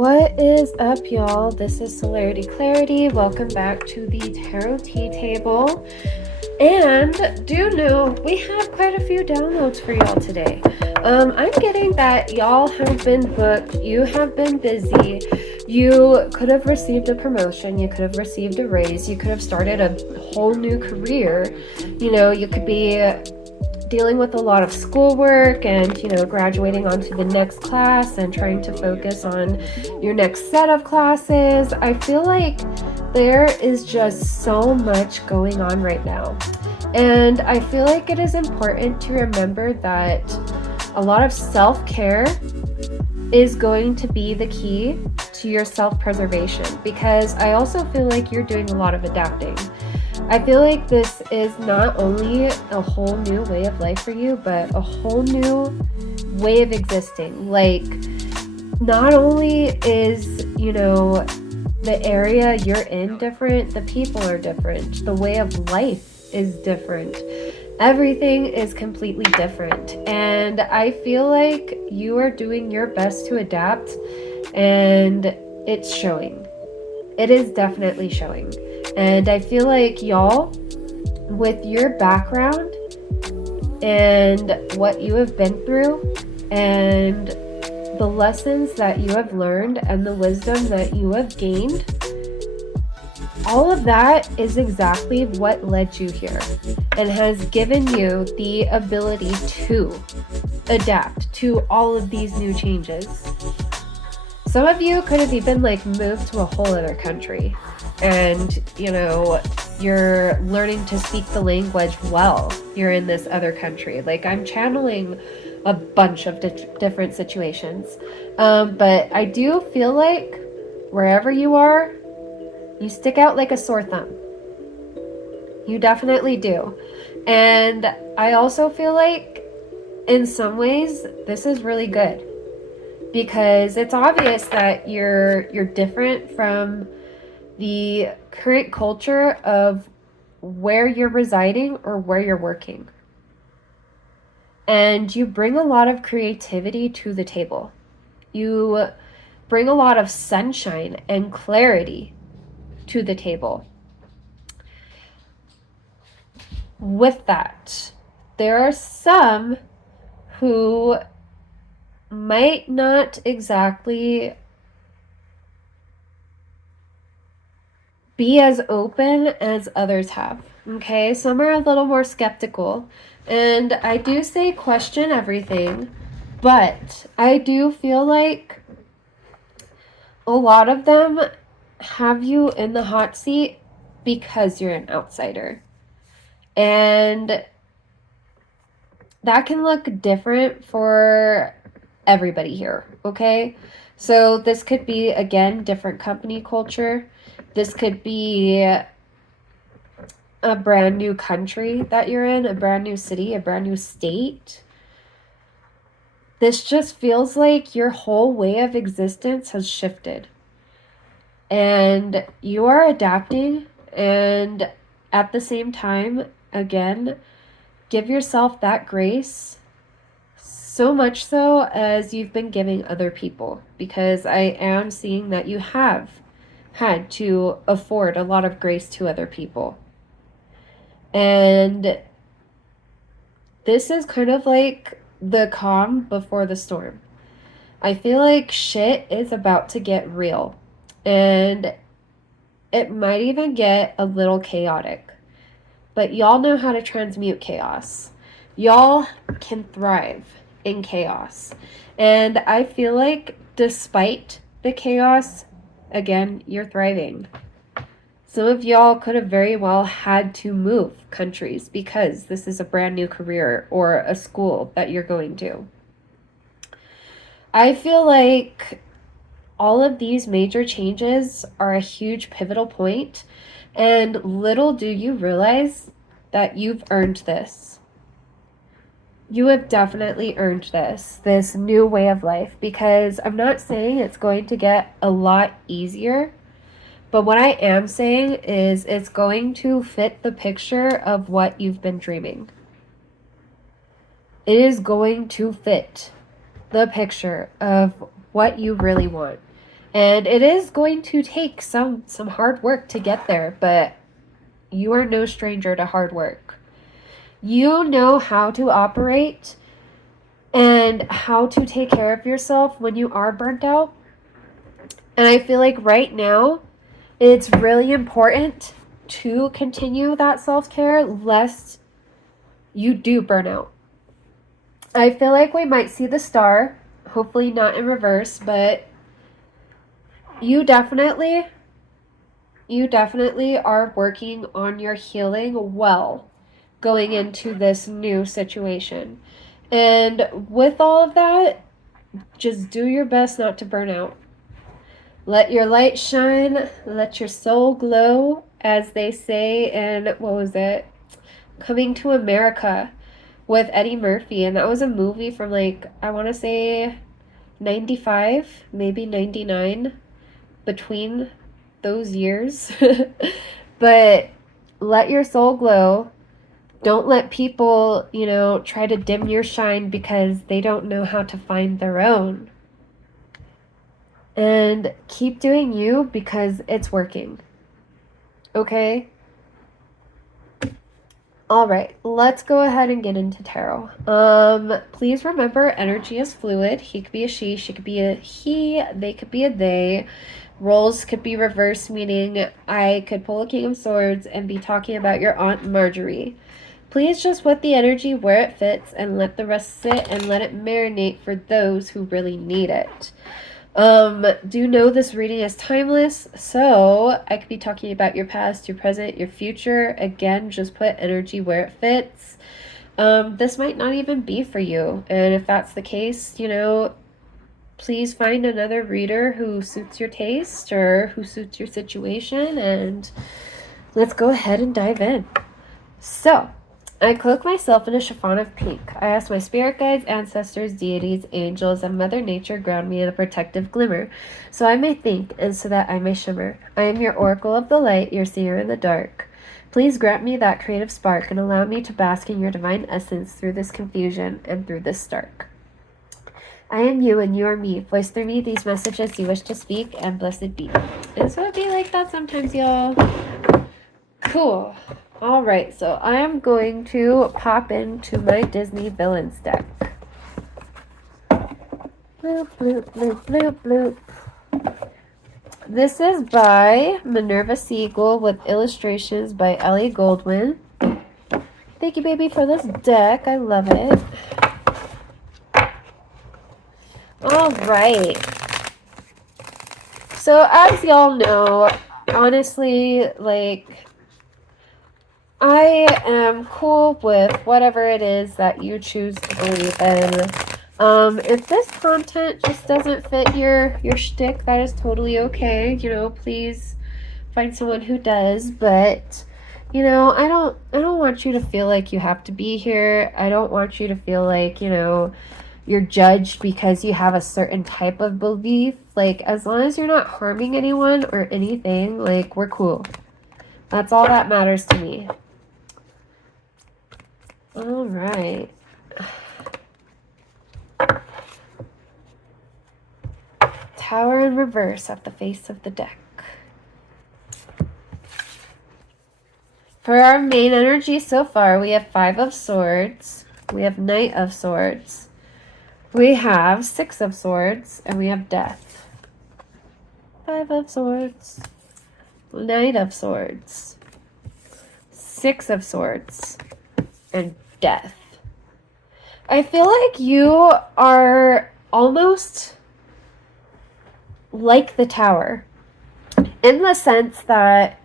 What is up, y'all? This is Celerity Clarity. Welcome back to the Tarot Tea Table. And do know we have quite a few downloads for y'all today. I'm getting that y'all have been booked, you have been busy, you could have received a promotion, you could have received a raise, you could have started a whole new career. You could be dealing with a lot of schoolwork and graduating onto the next class and trying to focus on your next set of classes. I feel like there is just so much going on right now, and I feel like it is important to remember that a lot of self-care is going to be the key to your self-preservation, because I also feel like you're doing a lot of adapting. I feel like this is not only a whole new way of life for you, but a whole new way of existing. Like, not only is, the area you're in different, the people are different, the way of life is different. Everything is completely different. And I feel like you are doing your best to adapt, and it's showing. It is definitely showing. And I feel like y'all, with your background and what you have been through and the lessons that you have learned and the wisdom that you have gained, all of that is exactly what led you here and has given you the ability to adapt to all of these new changes. Some of you could have even moved to a whole other country, and you're learning to speak the language while you're in this other country. I'm channeling a bunch of different situations, but I do feel like wherever you are, you stick out like a sore thumb. You definitely do. And I also feel like in some ways this is really good, because it's obvious that you're different from the current culture of where you're residing or where you're working. And you bring a lot of creativity to the table. You bring a lot of sunshine and clarity to the table. With that, there are some who might not exactly be as open as others have. Okay, some are a little more skeptical, and I do say question everything, but I do feel like a lot of them have you in the hot seat because you're an outsider. And that can look different for everybody here, okay? So this could be, again, different company culture. This could be a brand new country that you're in, a brand new city, a brand new state. This just feels like your whole way of existence has shifted. And you are adapting, and at the same time, again, give yourself that grace, so much so as you've been giving other people, because I am seeing that you have had to afford a lot of grace to other people. And this is kind of like the calm before the storm. I feel like shit is about to get real, and it might even get a little chaotic. But y'all know how to transmute chaos. Y'all can thrive in chaos. And I feel like despite the chaos, again, you're thriving. Some of y'all could have very well had to move countries because this is a brand new career or a school that you're going to. I feel like all of these major changes are a huge pivotal point, and little do you realize that you've earned this. You have definitely earned this new way of life, because I'm not saying it's going to get a lot easier, but what I am saying is it's going to fit the picture of what you've been dreaming. It is going to fit the picture of what you really want. And it is going to take some hard work to get there, but you are no stranger to hard work. You know how to operate and how to take care of yourself when you are burnt out. And I feel like right now, it's really important to continue that self-care lest you do burn out. I feel like we might see the star, hopefully not in reverse, but you definitely are working on your healing well going into this new situation. And with all of that, just do your best not to burn out. Let your light shine, let your soul glow, as they say in, what was it? Coming to America with Eddie Murphy. And that was a movie from like, I want to say 95, maybe 99, between those years. But let your soul glow. Don't let people, try to dim your shine because they don't know how to find their own. And keep doing you because it's working. Okay? All right, let's go ahead and get into tarot. Please remember, energy is fluid. He could be a she could be a he, they could be a they. Roles could be reversed, meaning I could pull a King of Swords and be talking about your Aunt Marjorie. Please just put the energy where it fits and let the rest sit and let it marinate for those who really need it. Do know this reading is timeless, so I could be talking about your past, your present, your future. Again, just put energy where it fits. This might not even be for you, and if that's the case, please find another reader who suits your taste or who suits your situation, and let's go ahead and dive in. So, I cloak myself in a chiffon of pink. I ask my spirit guides, ancestors, deities, angels, and Mother Nature ground me in a protective glimmer, so I may think and so that I may shimmer. I am your oracle of the light, your seer in the dark. Please grant me that creative spark and allow me to bask in your divine essence through this confusion and through this dark. I am you and you are me. Voice through me these messages you wish to speak, and blessed be. And so it'd be like that sometimes, y'all. Cool. Alright, so I am going to pop into my Disney Villains deck. Bloop, bloop, bloop, bloop, bloop. This is by Minerva Siegel with illustrations by Ellie Goldwyn. Thank you, baby, for this deck. I love it. Alright. So, as y'all know, honestly, I am cool with whatever it is that you choose to believe in. If this content just doesn't fit your shtick, that is totally okay. Please find someone who does. But I don't want you to feel like you have to be here. I don't want you to feel like you're judged because you have a certain type of belief. As long as you're not harming anyone or anything, we're cool. That's all that matters to me. All right. Tower in reverse at the face of the deck. For our main energy so far, we have 5 of Swords, we have Knight of Swords, we have 6 of Swords, and we have Death. 5 of Swords, Knight of Swords, 6 of Swords, and Death. I feel like you are almost like the Tower in the sense that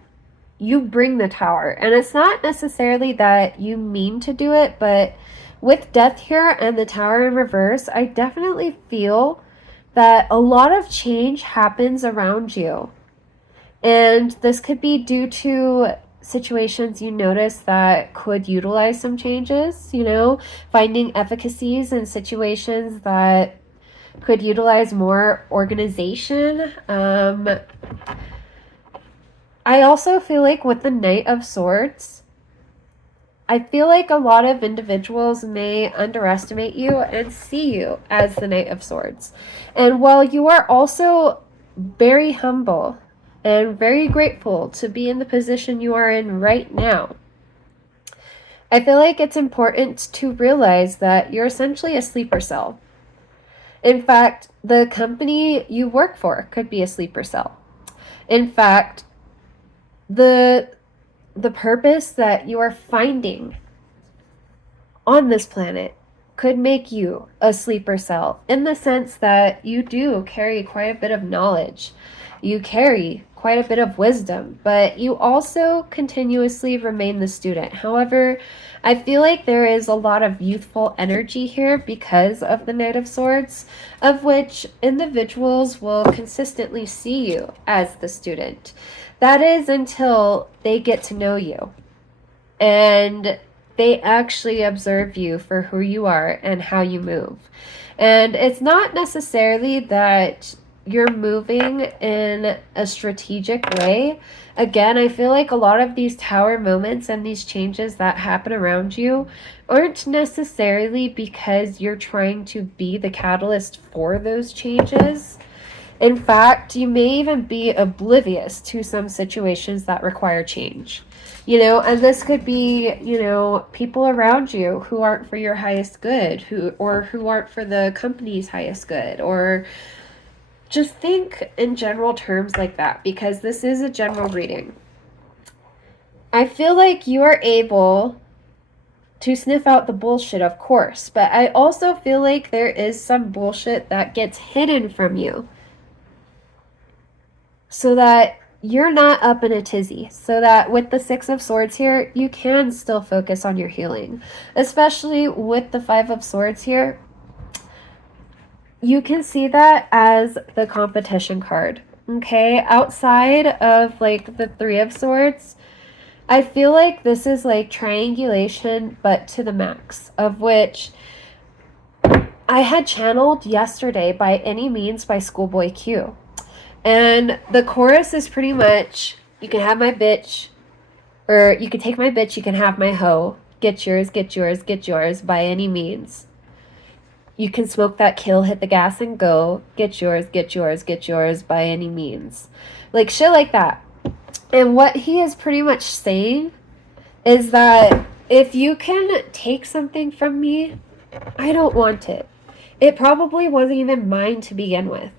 you bring the Tower, and it's not necessarily that you mean to do it, but with Death here and the Tower in reverse, I definitely feel that a lot of change happens around you, and this could be due to situations you notice that could utilize some changes, finding efficacies in situations that could utilize more organization. I also feel like with the Knight of Swords, I feel like a lot of individuals may underestimate you and see you as the Knight of Swords. And while you are also very humble and very grateful to be in the position you are in right now. I feel like it's important to realize that you're essentially a sleeper cell. In fact, the company you work for could be a sleeper cell. In fact, the purpose that you are finding on this planet could make you a sleeper cell, in the sense that you do carry quite a bit of knowledge. You carry quite a bit of wisdom, but you also continuously remain the student. However, I feel like there is a lot of youthful energy here because of the Knight of Swords, of which individuals will consistently see you as the student. That is until they get to know you and they actually observe you for who you are and how you move. And it's not necessarily that you're moving in a strategic way. Again, I feel like a lot of these tower moments and these changes that happen around you aren't necessarily because you're trying to be the catalyst for those changes. In fact, you may even be oblivious to some situations that require change. And this could be, people around you who aren't for your highest good, who aren't for the company's highest good, or just think in general terms like that, because this is a general reading. I feel like you are able to sniff out the bullshit, of course, but I also feel like there is some bullshit that gets hidden from you so that you're not up in a tizzy, so that with the Six of Swords here, you can still focus on your healing. Especially with the Five of Swords here, you can see that as the competition card. Okay, outside of like the Three of Swords, I feel like this is like triangulation, but to the max, of which I had channeled yesterday by Any Means by Schoolboy Q. And the chorus is pretty much, you can have my bitch, or you can take my bitch, you can have my hoe. Get yours, get yours, get yours by any means. You can smoke that kill, hit the gas and go. Get yours, get yours, get yours by any means. Like shit like that. And what he is pretty much saying is that if you can take something from me, I don't want it. It probably wasn't even mine to begin with.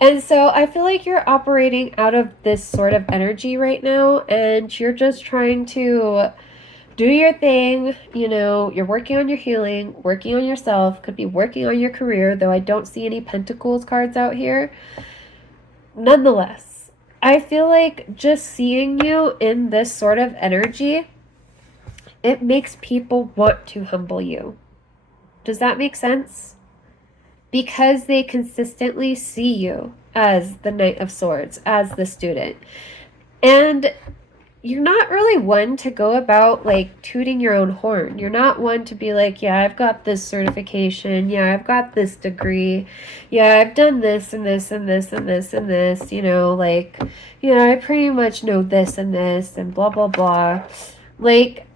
And so I feel like you're operating out of this sort of energy right now, and you're just trying to do your thing. You're working on your healing, working on yourself, could be working on your career, though I don't see any Pentacles cards out here. Nonetheless, I feel like just seeing you in this sort of energy, it makes people want to humble you. Does that make sense? Because they consistently see you as the Knight of Swords, as the student. And you're not really one to go about like tooting your own horn. You're not one to be like, yeah, I've got this certification. Yeah, I've got this degree. Yeah, I've done this and this and this and this and this. I pretty much know this and this and blah, blah, blah. Like,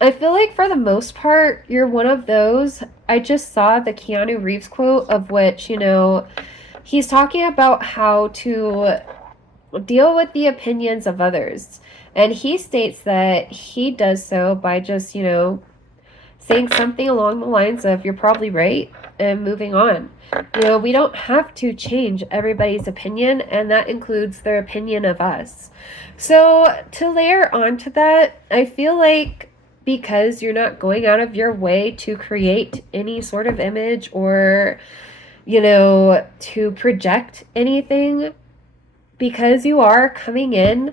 I feel like for the most part, you're one of those. I just saw the Keanu Reeves quote, of which, he's talking about how to deal with the opinions of others. And he states that he does so by just, saying something along the lines of, you're probably right, and moving on. We don't have to change everybody's opinion, and that includes their opinion of us. So to layer onto that, I feel like because you're not going out of your way to create any sort of image or, to project anything, because you are coming in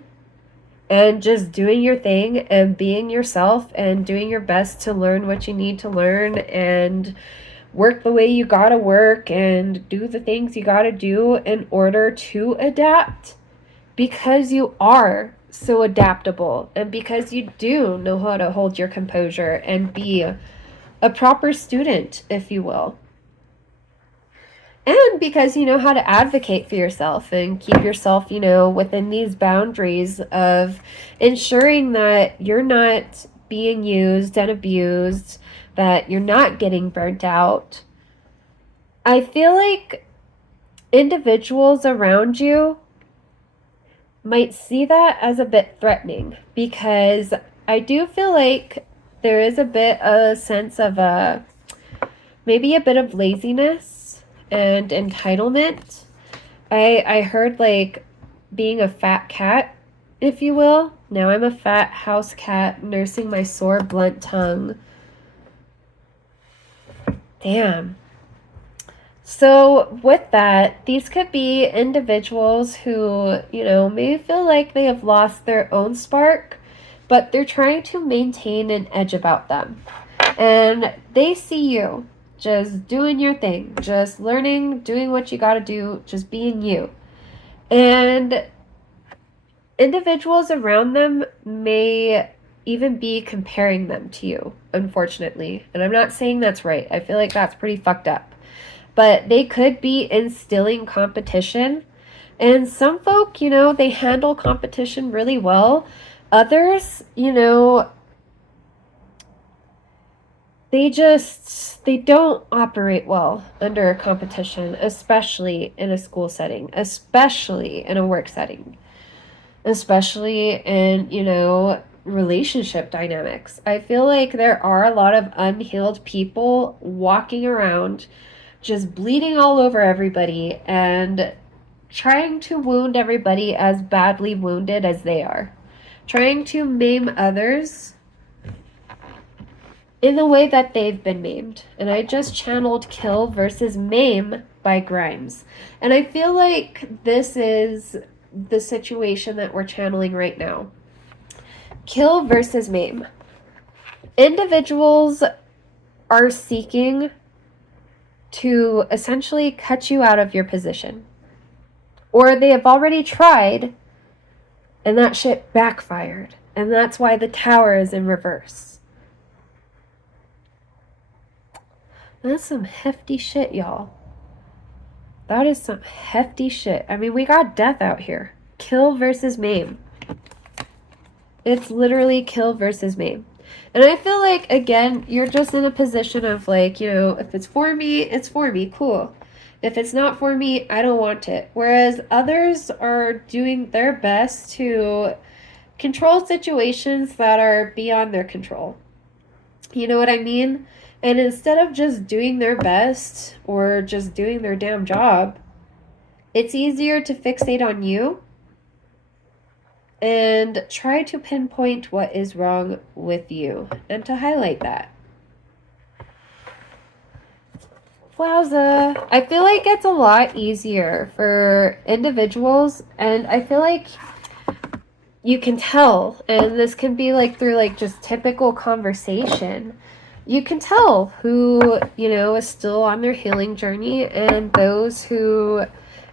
and just doing your thing and being yourself and doing your best to learn what you need to learn and work the way you gotta work and do the things you gotta do in order to adapt, because you are so adaptable and because you do know how to hold your composure and be a proper student, if you will. And because you know how to advocate for yourself and keep yourself, within these boundaries of ensuring that you're not being used and abused, that you're not getting burnt out. I feel like individuals around you might see that as a bit threatening, because I do feel like there is a bit a sense of maybe a bit of laziness and entitlement. I heard like being a fat cat, if you will. Now I'm a fat house cat nursing my sore blunt tongue. Damn. So with that, these could be individuals who, may feel like they have lost their own spark, but they're trying to maintain an edge about them. And they see you just doing your thing, just learning, doing what you gotta do, just being you. And individuals around them may even be comparing them to you, unfortunately. And I'm not saying that's right. I feel like that's pretty fucked up. But they could be instilling competition. And some folk, they handle competition really well. Others, they don't operate well under a competition, especially in a school setting, especially in a work setting, especially in, relationship dynamics. I feel like there are a lot of unhealed people walking around just bleeding all over everybody and trying to wound everybody as badly wounded as they are. Trying to maim others in the way that they've been maimed. And I just channeled Kill versus Maim by Grimes. And I feel like this is the situation that we're channeling right now. Kill versus Maim. Individuals are seeking to essentially cut you out of your position. Or they have already tried, and that shit backfired. And that's why the tower is in reverse. That's some hefty shit, y'all. That is some hefty shit. I mean, we got death out here. Kill versus maim. It's literally kill versus maim. And I feel like, again, you're just in a position of like, if it's for me, it's for me. Cool. If it's not for me, I don't want it. Whereas others are doing their best to control situations that are beyond their control. You know what I mean? And instead of just doing their best or just doing their damn job, it's easier to fixate on you and try to pinpoint what is wrong with you and to highlight that. Wowza. I feel like it's a lot easier for individuals, and I feel like you can tell, and this can be like through like just typical conversation. You can tell who, is still on their healing journey and those who,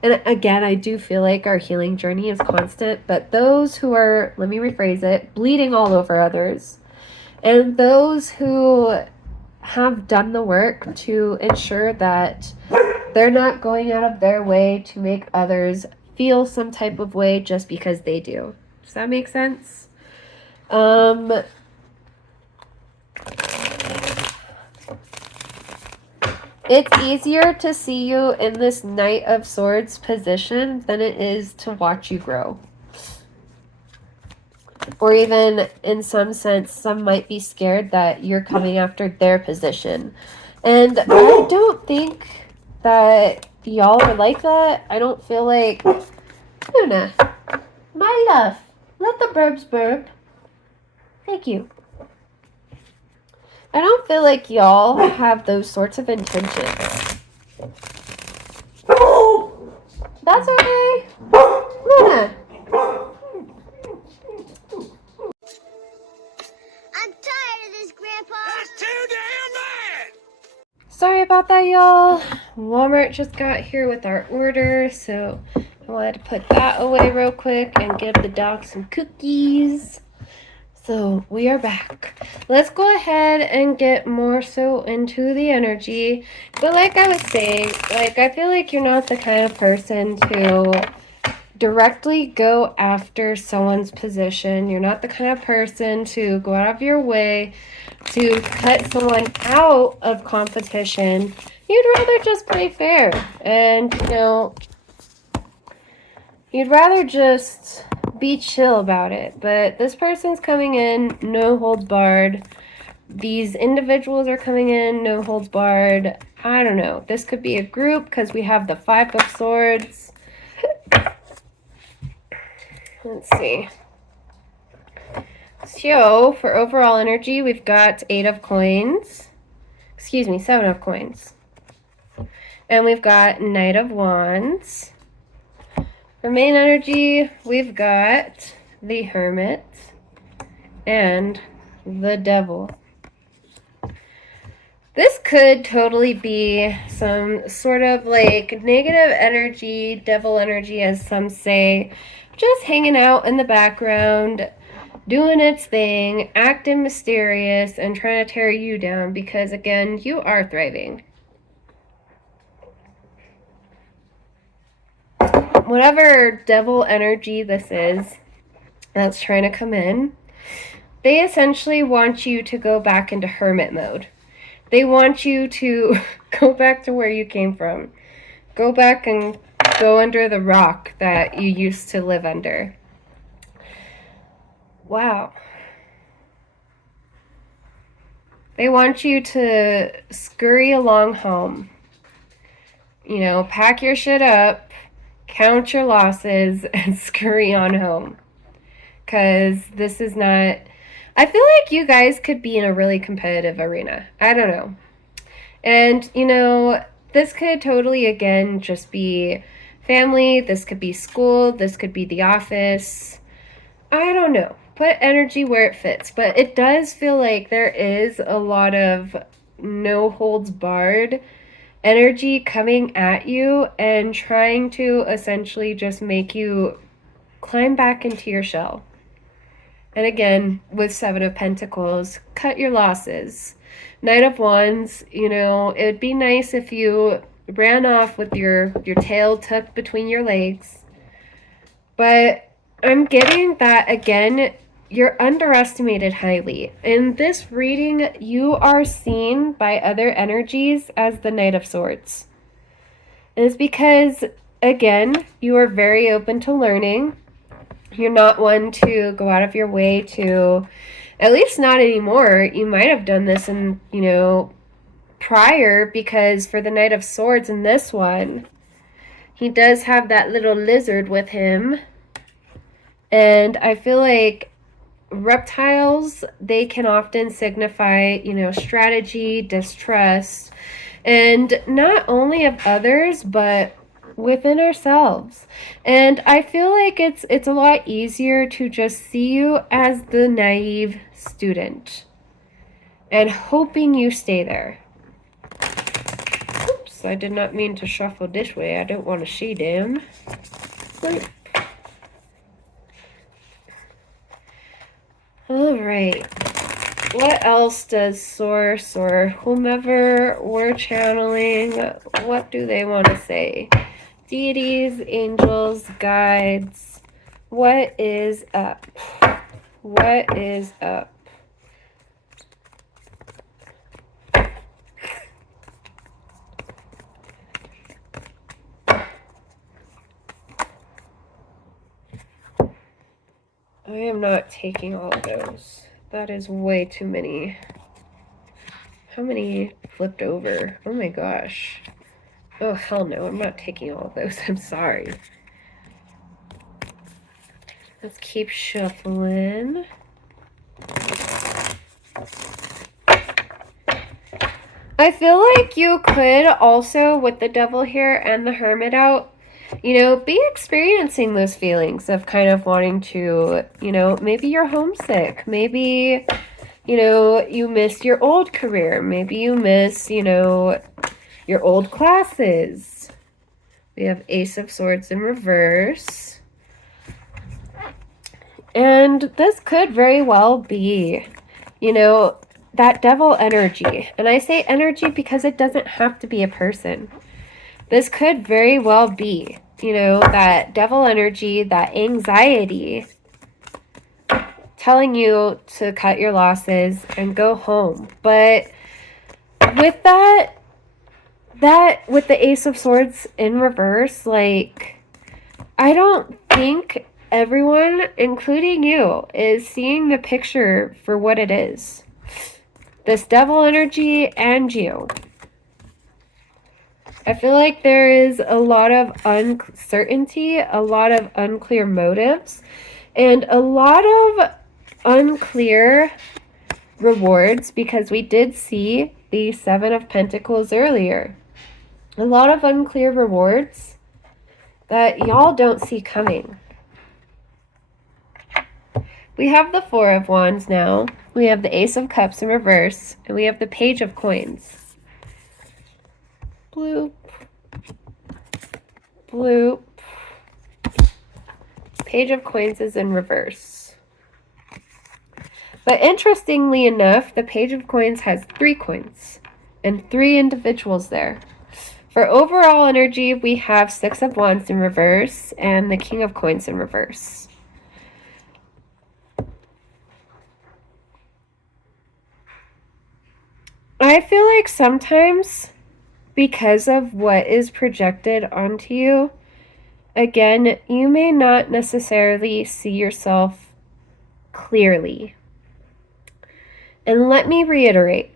and again, I do feel like our healing journey is constant, but those who are, let me rephrase it, bleeding all over others, and those who have done the work to ensure that they're not going out of their way to make others feel some type of way just because they do. Does that make sense? It's easier to see you in this Knight of Swords position than it is to watch you grow. Or even, in some sense, some might be scared that you're coming after their position. And I don't think that y'all are like that. I don't feel like... Luna, my love, let the burbs burp. Thank you. I don't feel like y'all have those sorts of intentions. That's okay. Luna. I'm tired of this, Grandpa. That's too damn bad. Sorry about that, y'all. Walmart just got here with our order, so I wanted to put that away real quick and give the dog some cookies. So we are back. Let's go ahead and get more so into the energy. But like I was saying, I feel like you're not the kind of person to directly go after someone's position. You're not the kind of person to go out of your way to cut someone out of competition. You'd rather just play fair and, You'd rather just be chill about it, but this person's coming in, no holds barred. These individuals are coming in, no holds barred. I don't know. This could be a group because we have the Five of Swords. Let's see. So, for overall energy, we've got 8 of coins. Excuse me, 7 of coins. And we've got Knight of Wands. For main energy, we've got the Hermit and the Devil. This could totally be some sort of like negative energy, devil energy, as some say, just hanging out in the background, doing its thing, acting mysterious, and trying to tear you down because, again, you are thriving. Whatever devil energy this is that's trying to come in, they essentially want you to go back into hermit mode. They want you to go back to where you came from. Go back and go under the rock that you used to live under. Wow. They want you to scurry along home. You know, pack your shit up, count your losses, and scurry on home. Because this is not... I feel like you guys could be in a really competitive arena. I don't know. And, you know, this could totally, again, just be family. This could be school. This could be the office. I don't know. Put energy where it fits. But it does feel like there is a lot of no holds barred energy coming at you and trying to essentially just make you climb back into your shell. And again, with 7 of Pentacles, cut your losses. Knight of Wands, you know, it would be nice if you ran off with your tail tucked between your legs. But I'm getting that, again, you're underestimated highly. In this reading, you are seen by other energies as the Knight of Swords. And it's because, again, you are very open to learning. You're not one to go out of your way to, at least not anymore. You might have done this in, you know, prior, because for the Knight of Swords in this one, he does have that little lizard with him. And I feel like reptiles, they can often signify, you know, strategy, distrust, and not only of others, but within ourselves. And I feel like it's a lot easier to just see you as the naive student and hoping you stay there. Oops, I did not mean to shuffle this way. I don't want to see them. All right. What else does Source or whomever we're channeling, what do they want to say? Deities, angels, guides. What is up? What is up? I am not taking all of those. That is way too many. How many flipped over? Oh my gosh. Oh, hell no. I'm not taking all of those. I'm sorry. Let's keep shuffling. I feel like you could also, with the Devil here and the Hermit out, you know, be experiencing those feelings of kind of wanting to, you know, maybe you're homesick. Maybe, you know, you miss your old career. Maybe you miss, you know, your old classes. We have Ace of Swords in reverse. And this could very well be, you know, that devil energy. And I say energy because it doesn't have to be a person. This could very well be, you know, that devil energy, that anxiety telling you to cut your losses and go home. But with that with the Ace of Swords in reverse, like, I don't think everyone, including you, is seeing the picture for what it is. This devil energy and you. I feel like there is a lot of uncertainty, a lot of unclear motives, and a lot of unclear rewards, because we did see the Seven of Pentacles earlier. A lot of unclear rewards that y'all don't see coming. We have the Four of Wands now. We have the Ace of Cups in reverse, and we have the Page of Coins. Bloop. Bloop. Page of Coins is in reverse. But interestingly enough, the Page of Coins has 3 coins and 3 individuals there. For overall energy, we have 6 of Wands in reverse and the King of Coins in reverse. I feel like sometimes, because of what is projected onto you, again, you may not necessarily see yourself clearly. And let me reiterate,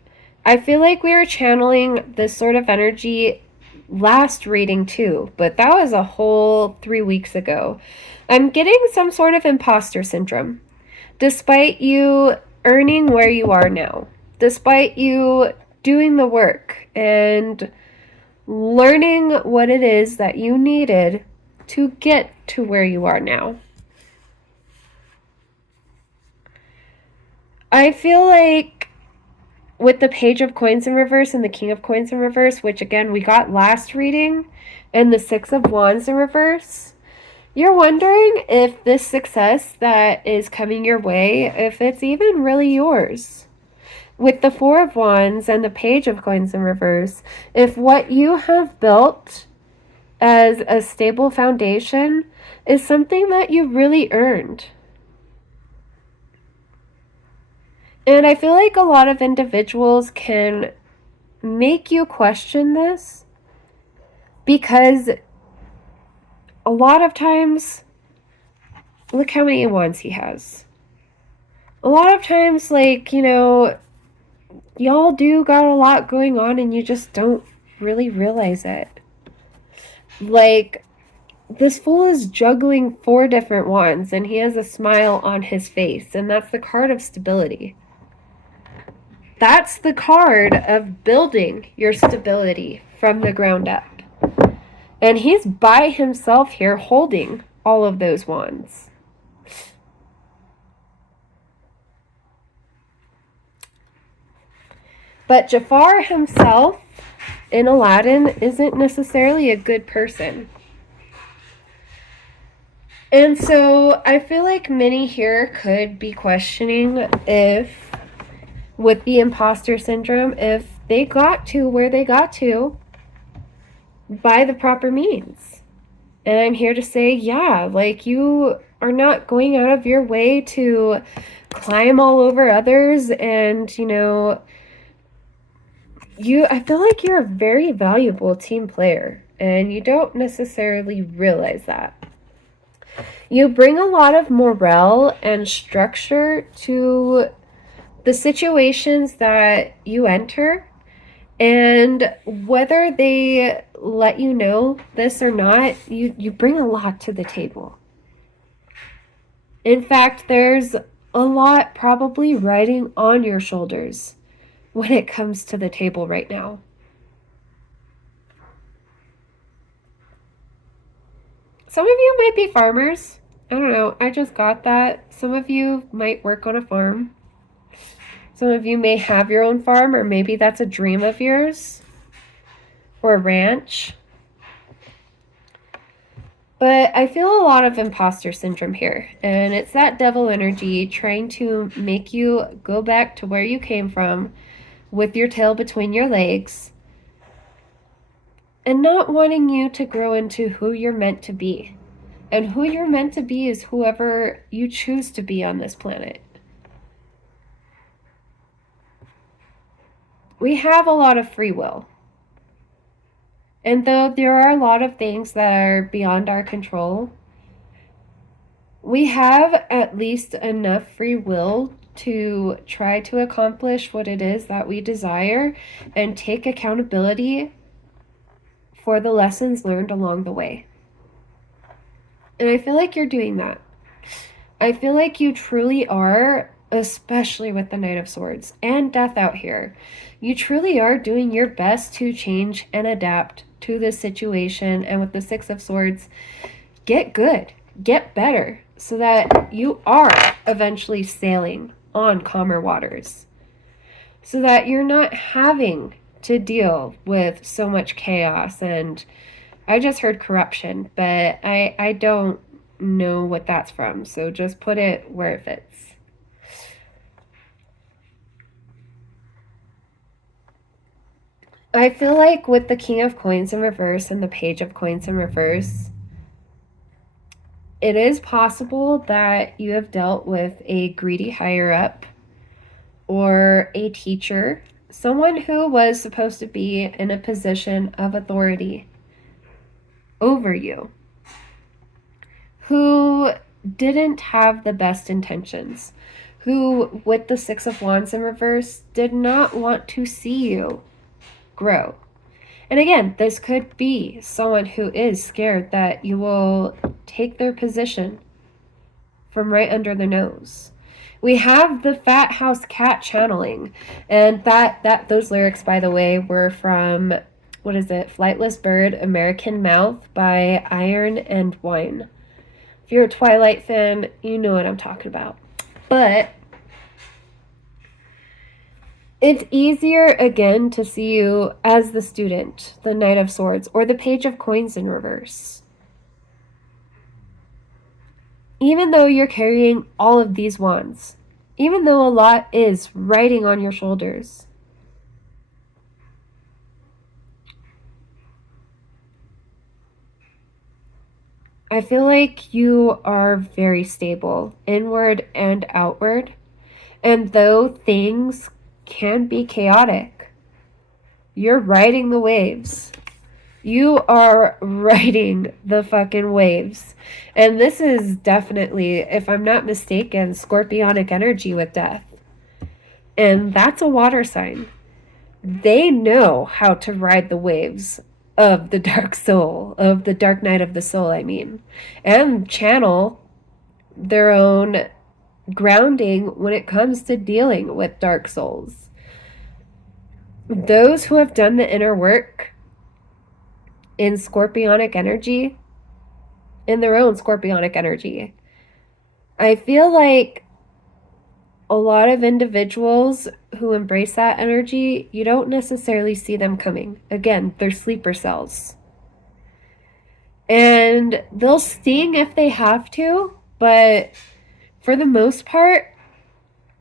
I feel like we were channeling this sort of energy last reading too, but that was a whole 3 weeks ago. I'm getting some sort of imposter syndrome, despite you earning where you are now, despite you doing the work and learning what it is that you needed to get to where you are now. I feel like with the Page of Coins in reverse and the King of Coins in reverse, which again we got last reading, and the Six of Wands in reverse, you're wondering if this success that is coming your way, if it's even really yours. With the Four of Wands and the Page of Coins in reverse, if what you have built as a stable foundation is something that you really earned. And I feel like a lot of individuals can make you question this, because a lot of times, look how many wands he has. A lot of times, like, you know, y'all do got a lot going on and you just don't really realize it. Like, this fool is juggling 4 different wands and he has a smile on his face, and that's the card of stability. That's the card of building your stability from the ground up. And he's by himself here holding all of those wands. But Jafar himself in Aladdin isn't necessarily a good person. And so I feel like many here could be questioning if, with the imposter syndrome, if they got to where they got to by the proper means. And I'm here to say, yeah, like, you are not going out of your way to climb all over others, and, you know, I feel like you're a very valuable team player, and you don't necessarily realize that. You bring a lot of morale and structure to the situations that you enter, and whether they let you know this or not, you bring a lot to the table. In fact, there's a lot probably riding on your shoulders when it comes to the table right now. Some of you might be farmers. I don't know. I just got that. Some of you might work on a farm. Some of you may have your own farm, or maybe that's a dream of yours, or a ranch. But I feel a lot of imposter syndrome here, and it's that devil energy trying to make you go back to where you came from with your tail between your legs, and not wanting you to grow into who you're meant to be. And who you're meant to be is whoever you choose to be on this planet. We have a lot of free will. And though there are a lot of things that are beyond our control, we have at least enough free will to try to accomplish what it is that we desire and take accountability for the lessons learned along the way. And I feel like you're doing that. I feel like you truly are, especially with the Knight of Swords and Death out here. You truly are doing your best to change and adapt to this situation. And with the Six of Swords, get good, get better, so that you are eventually sailing on calmer waters. So that you're not having to deal with so much chaos. And I just heard corruption, but I don't know what that's from, so just put it where it fits. I feel like with the King of Coins in reverse and the Page of Coins in reverse, it is possible that you have dealt with a greedy higher up or a teacher, someone who was supposed to be in a position of authority over you, who didn't have the best intentions, who, with the Six of Wands in reverse, did not want to see you grow. And again, this could be someone who is scared that you will take their position from right under their nose. We have the Fat House Cat channeling, and that those lyrics, by the way, were from, what is it, Flightless Bird, American Mouth by Iron and Wine. If you're a Twilight fan, you know what I'm talking about. But it's easier, again, to see you as the student, the Knight of Swords, or the Page of Coins in reverse. Even though you're carrying all of these wands, even though a lot is riding on your shoulders, I feel like you are very stable, inward and outward. And though things can be chaotic, you're riding the waves. You are riding the fucking waves. And this is definitely, if I'm not mistaken, scorpionic energy with death. And that's a water sign. They know how to ride the waves of the dark soul, of the dark night of the soul, I mean, and channel their own grounding when it comes to dealing with dark souls. Those who have done the inner work in scorpionic energy, in their own scorpionic energy, I feel like a lot of individuals who embrace that energy, you don't necessarily see them coming. Again, they're sleeper cells. And they'll sting if they have to, but for the most part,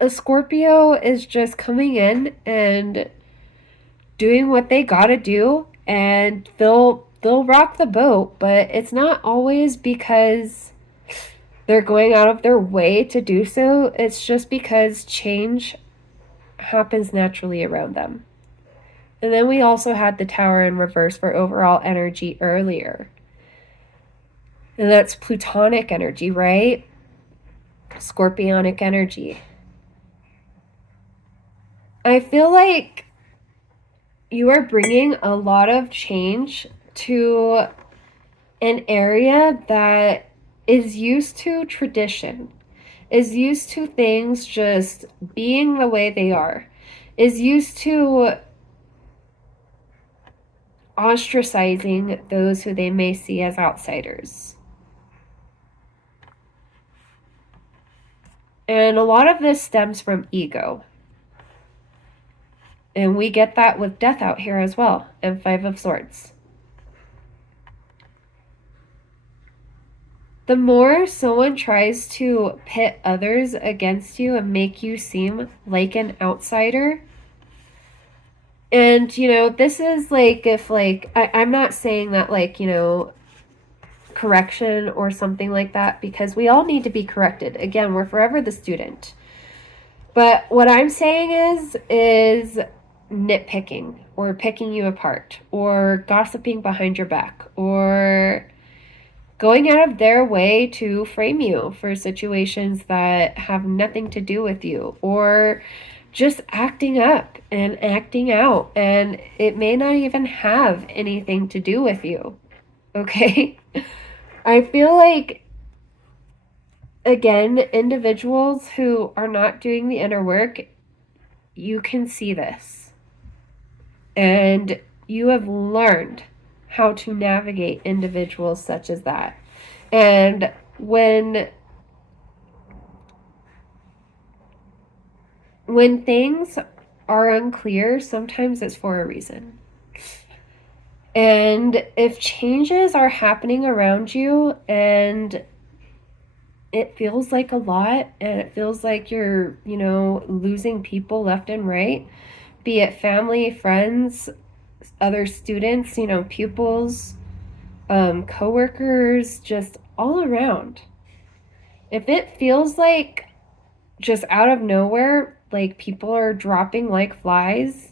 a Scorpio is just coming in and doing what they gotta do, and they'll rock the boat, but it's not always because they're going out of their way to do so. It's just because change happens naturally around them. And then we also had the Tower in reverse for overall energy earlier. And that's Plutonic energy, right? Scorpionic energy. I feel like you are bringing a lot of change to an area that is used to tradition, is used to things just being the way they are, is used to ostracizing those who they may see as outsiders. And a lot of this stems from ego. And we get that with death out here as well, and Five of Swords. The more someone tries to pit others against you and make you seem like an outsider, and, you know, this is like if, like, I'm not saying that, like, you know, correction or something like that, because we all need to be corrected. Again, we're forever the student. But what I'm saying is nitpicking or picking you apart or gossiping behind your back or going out of their way to frame you for situations that have nothing to do with you, or just acting up and acting out, and it may not even have anything to do with you. Okay? I feel like, again, individuals who are not doing the inner work, you can see this. And you have learned how to navigate individuals such as that. And when things are unclear, sometimes it's for a reason. And if changes are happening around you and it feels like a lot, and it feels like you're, losing people left and right, be it family, friends, other students, pupils, coworkers, just all around. If it feels like just out of nowhere, like people are dropping like flies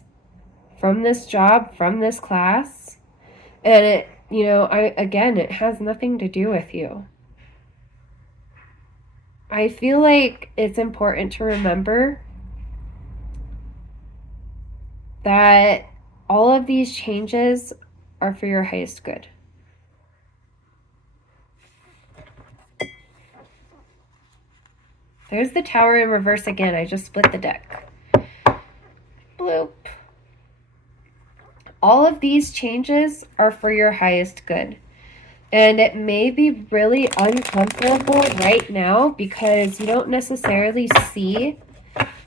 from this job, from this class, and it, it has nothing to do with you. I feel like it's important to remember that all of these changes are for your highest good. There's the Tower in reverse again. I just split the deck. Bloop. All of these changes are for your highest good. And it may be really uncomfortable right now because you don't necessarily see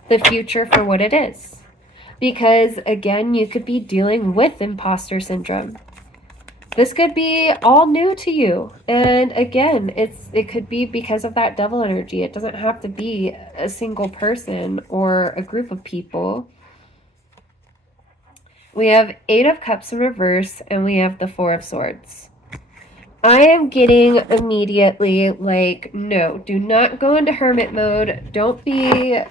the future for what it is. Because, again, you could be dealing with imposter syndrome. This could be all new to you. And, again, it could be because of that devil energy. It doesn't have to be a single person or a group of people. We have 8 of Cups in reverse, and we have the 4 of Swords. I am getting immediately like, no, do not go into hermit mode. Don't be,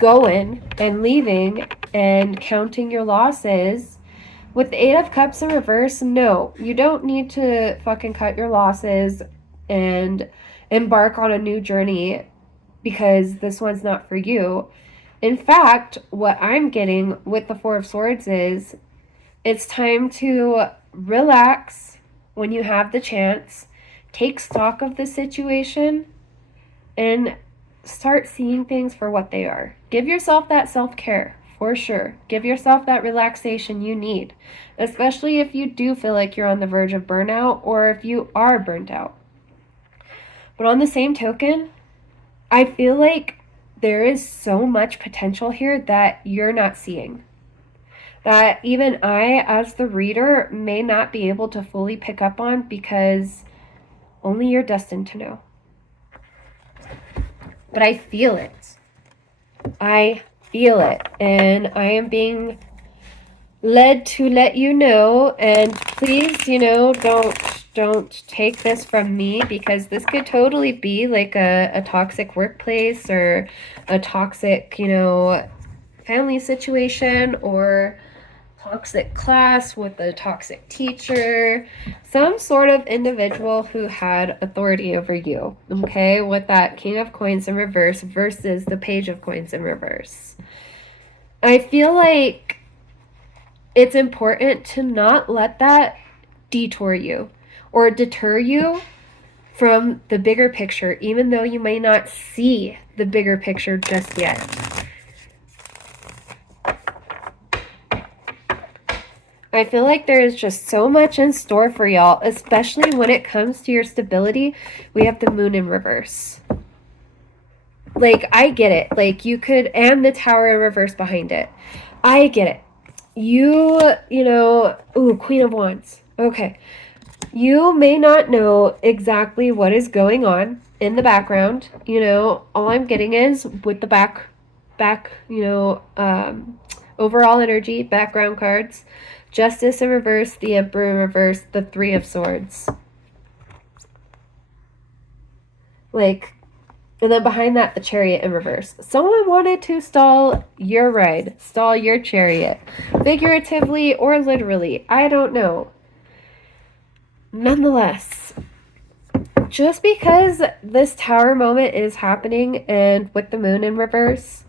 going and leaving and counting your losses. With the 8 of Cups in reverse, no, you don't need to fucking cut your losses and embark on a new journey because this one's not for you. In fact, what I'm getting with the 4 of Swords is it's time to relax when you have the chance, take stock of the situation, and start seeing things for what they are. Give yourself that self-care, for sure. Give yourself that relaxation you need, especially if you do feel like you're on the verge of burnout or if you are burnt out. But on the same token, I feel like there is so much potential here that you're not seeing. That even I, as the reader, may not be able to fully pick up on because only you're destined to know. But I feel it. I feel it. And I am being led to let you know. And please, don't take this from me because this could totally be like a toxic workplace or a toxic, family situation or toxic class with a toxic teacher, some sort of individual who had authority over you, okay, with that King of Coins in reverse versus the Page of Coins in reverse. I feel like it's important to not let that detour you or deter you from the bigger picture, even though you may not see the bigger picture just yet. I feel like there is just so much in store for y'all, especially when it comes to your stability. We have the Moon in reverse. Like, I get it. Like, you could, and the Tower in reverse behind it. I get it. Queen of Wands. Okay. You may not know exactly what is going on in the background. All I'm getting is with the back, overall energy, background cards. Justice in reverse, the Emperor in reverse, the 3 of Swords. And then behind that, the Chariot in reverse. Someone wanted to stall your ride, stall your chariot. Figuratively or literally, I don't know. nonetheless, just because this tower moment is happening and with the moon in reverse,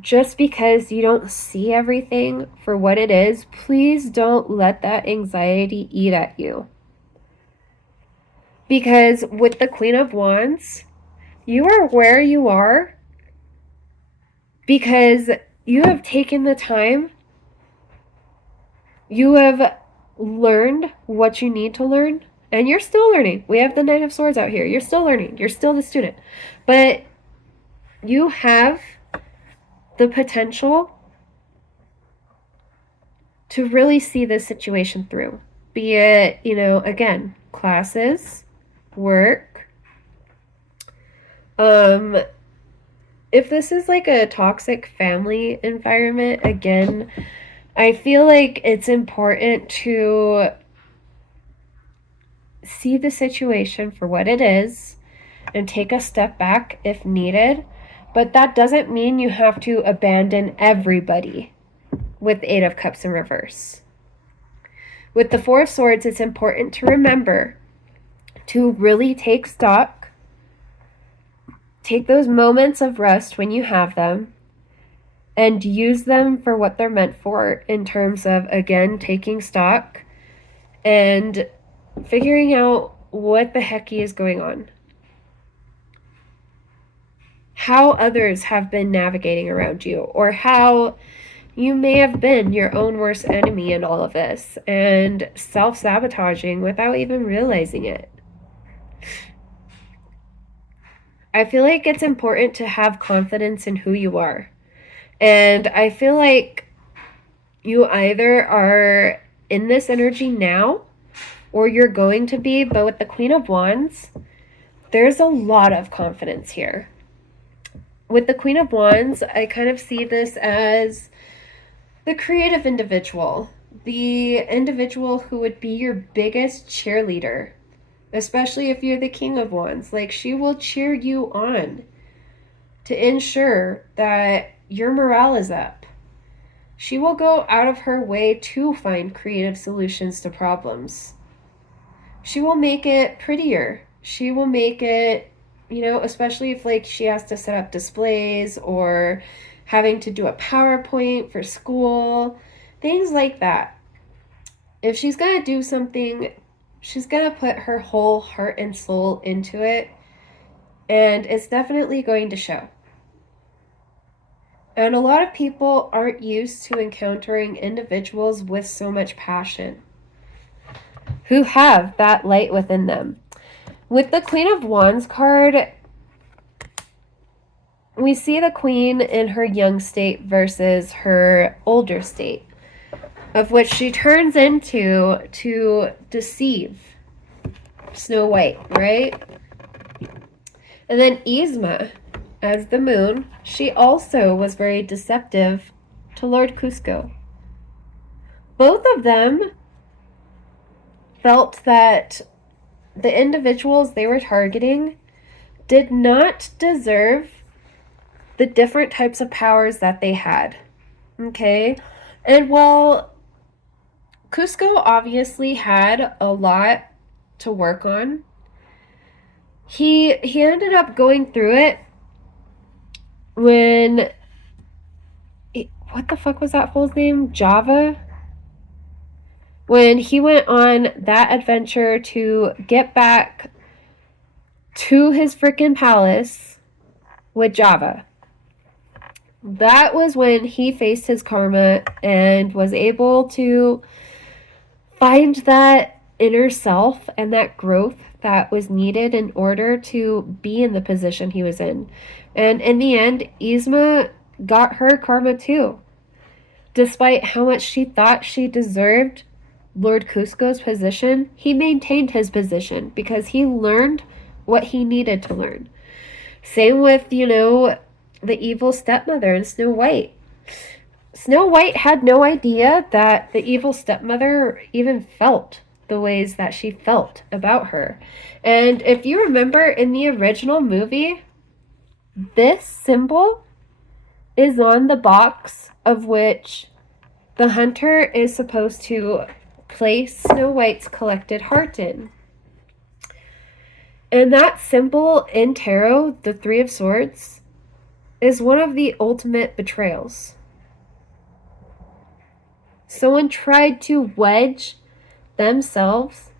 just because you don't see everything for what it is, please don't let that anxiety eat at you. Because with the Queen of Wands, you are where you are because you have taken the time, you have learned what you need to learn, and you're still learning. We have the Knight of Swords out here. You're still learning. You're still the student. But you have the potential to really see this situation through. Be it, again, classes, work. If this is like a toxic family environment, again, I feel like it's important to see the situation for what it is and take a step back if needed. But that doesn't mean you have to abandon everybody with the Eight of Cups in reverse. With the Four of Swords, it's important to remember to really take stock. Take those moments of rest when you have them and use them for what they're meant for in terms of, again, taking stock and figuring out what the heck is going on. How others have been navigating around you, or how you may have been your own worst enemy in all of this and self-sabotaging without even realizing it. I feel like it's important to have confidence in who you are. And I feel like you either are in this energy now or you're going to be, but with the Queen of Wands, there's a lot of confidence here. With the Queen of Wands, I kind of see this as the creative individual, the individual who would be your biggest cheerleader, especially if you're the King of Wands. Like, she will cheer you on to ensure that your morale is up. She will go out of her way to find creative solutions to problems. She will make it prettier. She will make it, especially if like she has to set up displays or having to do a PowerPoint for school, things like that. If she's going to do something, she's going to put her whole heart and soul into it, and it's definitely going to show. And a lot of people aren't used to encountering individuals with so much passion, who have that light within them. With the Queen of Wands card, we see the Queen in her young state versus her older state, of which she turns into to deceive Snow White, right? And then Yzma, as the moon, she also was very deceptive to Lord Cusco. Both of them felt that the individuals they were targeting did not deserve the different types of powers that they had. Okay? And while Cusco obviously had a lot to work on, he ended up going through it when what the fuck was that fool's name? Java? When he went on that adventure to get back to his freaking palace with Java. That was when he faced his karma and was able to find that inner self and that growth that was needed in order to be in the position he was in. And in the end, Yzma got her karma too. Despite how much she thought she deserved Lord Cusco's position, he maintained his position because he learned what he needed to learn. Same with, the evil stepmother in Snow White. Snow White had no idea that the evil stepmother even felt the ways that she felt about her. And if you remember in the original movie, this symbol is on the box of which the hunter is supposed to place Snow White's collected heart in. And that symbol in tarot, the Three of Swords, is one of the ultimate betrayals. Someone tried to wedge themselves,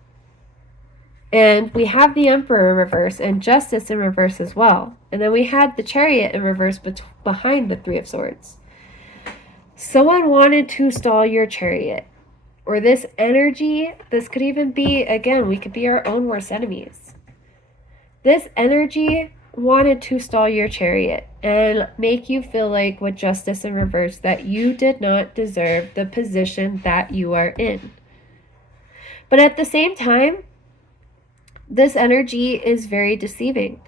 and we have the Emperor in reverse and Justice in reverse as well. And then we had the Chariot in reverse behind the Three of Swords. Someone wanted to stall your chariot. Or this energy, this could even be, again, we could be our own worst enemies. This energy wanted to stall your chariot and make you feel like, with Justice in reverse, that you did not deserve the position that you are in. But at the same time, this energy is very deceiving.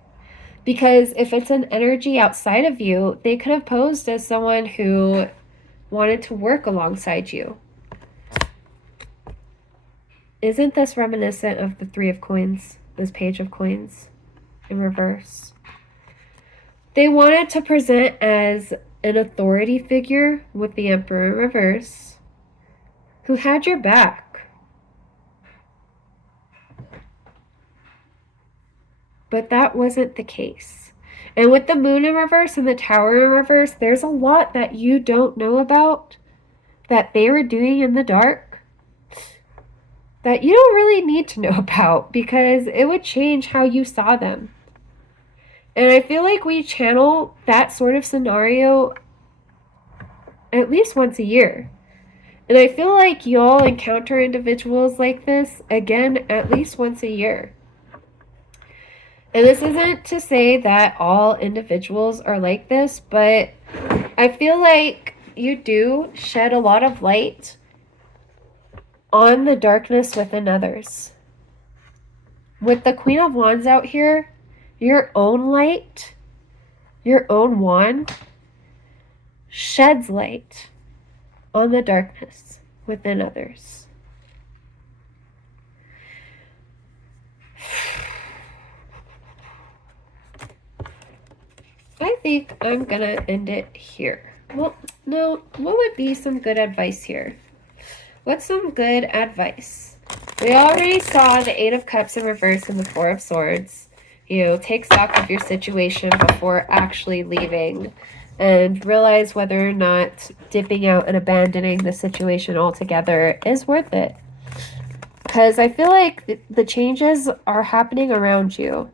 Because if it's an energy outside of you, they could have posed as someone who wanted to work alongside you. Isn't this reminiscent of the Three of Coins, this Page of Coins in reverse? They wanted to present as an authority figure with the Emperor in reverse who had your back. But that wasn't the case. And with the Moon in reverse and the Tower in reverse, there's a lot that you don't know about that they were doing in the dark that you don't really need to know about, because it would change how you saw them. And I feel like we channel that sort of scenario at least once a year. And I feel like y'all encounter individuals like this, again, at least once a year. And this isn't to say that all individuals are like this, but I feel like you do shed a lot of light on the darkness within others. With the Queen of Wands out here, your own light, your own wand, sheds light on the darkness within others. I think I'm gonna end it here. Well, no, what would be some good advice here? What's some good advice? We already saw the Eight of Cups in reverse and the Four of Swords. You know, take stock of your situation before actually leaving and realize whether or not dipping out and abandoning the situation altogether is worth it. Because I feel like the changes are happening around you.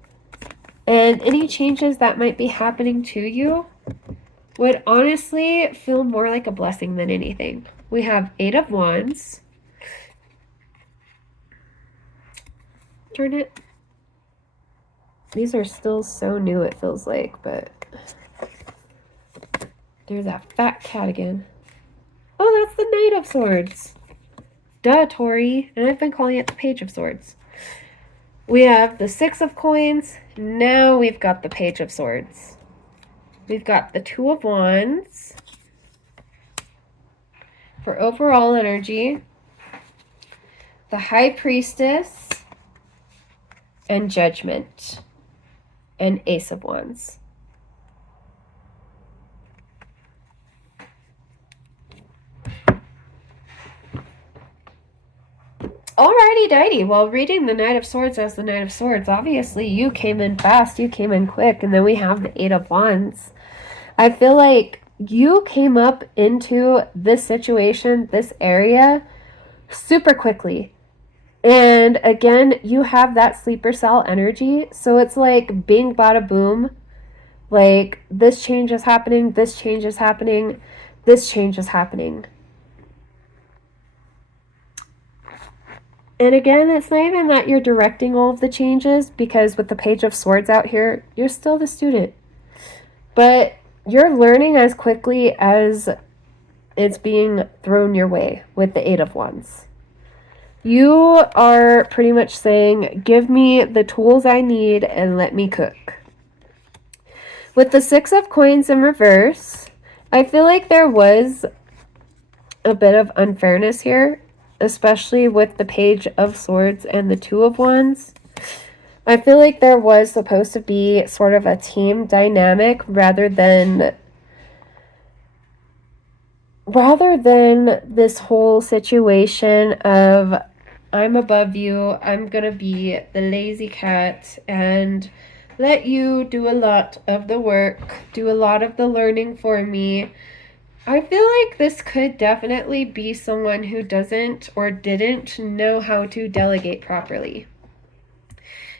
And any changes that might be happening to you would honestly feel more like a blessing than anything. We have Eight of Wands. Turn it. These are still so new, it feels like, but there's that fat cat again. Oh, that's the Knight of Swords. Duh, Tori. And I've been calling it the Page of Swords. We have the Six of Coins. Now we've got the Page of Swords. We've got the Two of Wands. For overall energy, the High Priestess and Judgment and Ace of Wands. Alrighty dighty. Well, reading the Knight of Swords as the Knight of Swords, obviously you came in fast, you came in quick, and then we have the Eight of Wands. I feel like you came up into this situation, this area, super quickly. And again, you have that sleeper cell energy. So it's like bing, bada, boom. Like, this change is happening, this change is happening, this change is happening. And again, it's not even that you're directing all of the changes, because with the Page of Swords out here, you're still the student. But you're learning as quickly as it's being thrown your way with the Eight of Wands. You are pretty much saying, give me the tools I need and let me cook. With the Six of Coins in reverse, I feel like there was a bit of unfairness here, especially with the Page of Swords and the Two of Wands. I feel like there was supposed to be sort of a team dynamic rather than rather than this whole situation of I'm above you, I'm gonna be the lazy cat and let you do a lot of the work, do a lot of the learning for me. I feel like this could definitely be someone who doesn't or didn't know how to delegate properly.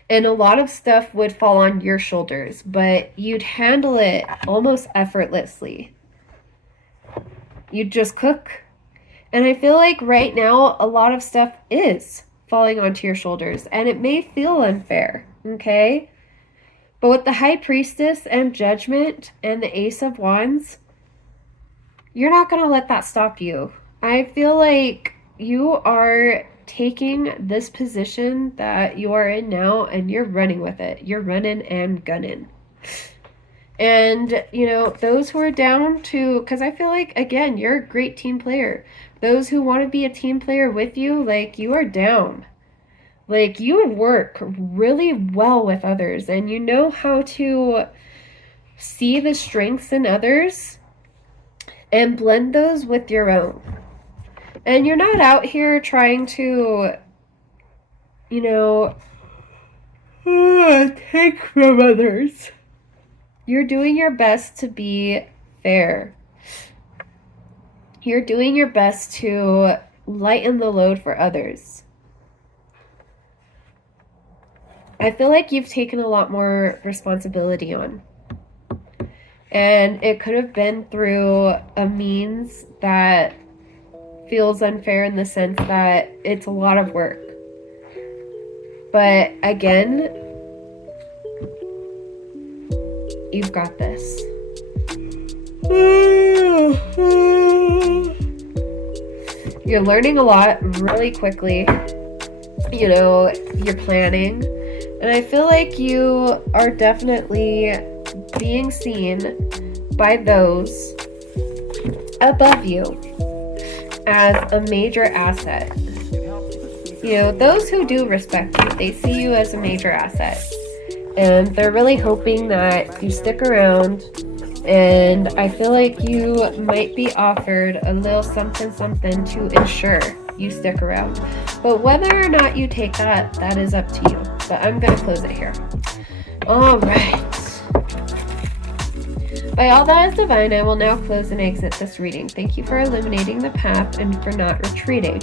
And a lot of stuff would fall on your shoulders, but you'd handle it almost effortlessly. You'd just cook. And I feel like right now, a lot of stuff is falling onto your shoulders, and it may feel unfair, okay? But with the High Priestess and Judgment and the Ace of Wands, you're not going to let that stop you. I feel like you are taking this position that you are in now and you're running with it. You're running and gunning. And, you know, those who are down to, because I feel like, again, you're a great team player. Those who want to be a team player with you, like, you are down. Like, you work really well with others and you know how to see the strengths in others and blend those with your own. And you're not out here trying to, you know, take from others. You're doing your best to be fair. You're doing your best to lighten the load for others. I feel like you've taken a lot more responsibility on. And it could have been through a means that feels unfair in the sense that it's a lot of work. But again, you've got this. You're learning a lot really quickly. You know, you're planning. And I feel like you are definitely being seen by those above you as a major asset. You know, those who do respect you, they see you as a major asset. And they're really hoping that you stick around. And I feel like you might be offered a little something to ensure you stick around. But whether or not you take that, that is up to you. But I'm going to close it here. All right. By all that is divine, I will now close and exit this reading. Thank you for illuminating the path and for not retreating.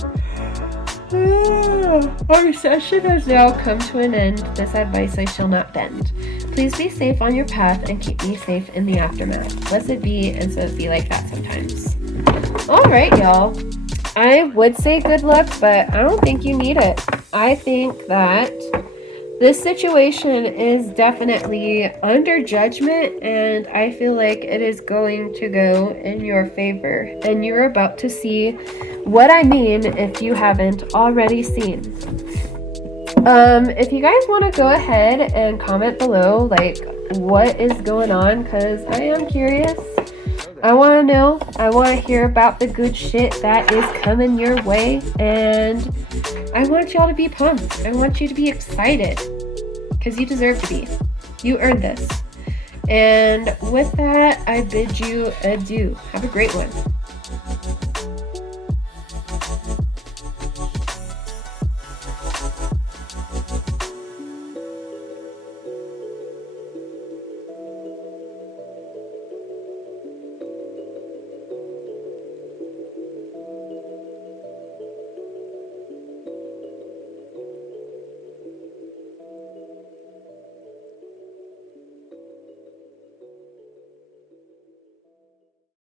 Our session has now come to an end. This advice I shall not bend. Please be safe on your path and keep me safe in the aftermath. Blessed be, and so it be like that sometimes. Alright, y'all. I would say good luck, but I don't think you need it. I think that this situation is definitely under judgment, and I feel like it is going to go in your favor. And you're about to see what I mean if you haven't already seen. If you guys want to go ahead and comment below, like, what is going on, because I am curious. I want to know. I want to hear about the good shit that is coming your way, and I want y'all to be pumped. I want you to be excited, because you deserve to be. You earned this. And with that, I bid you adieu. Have a great one.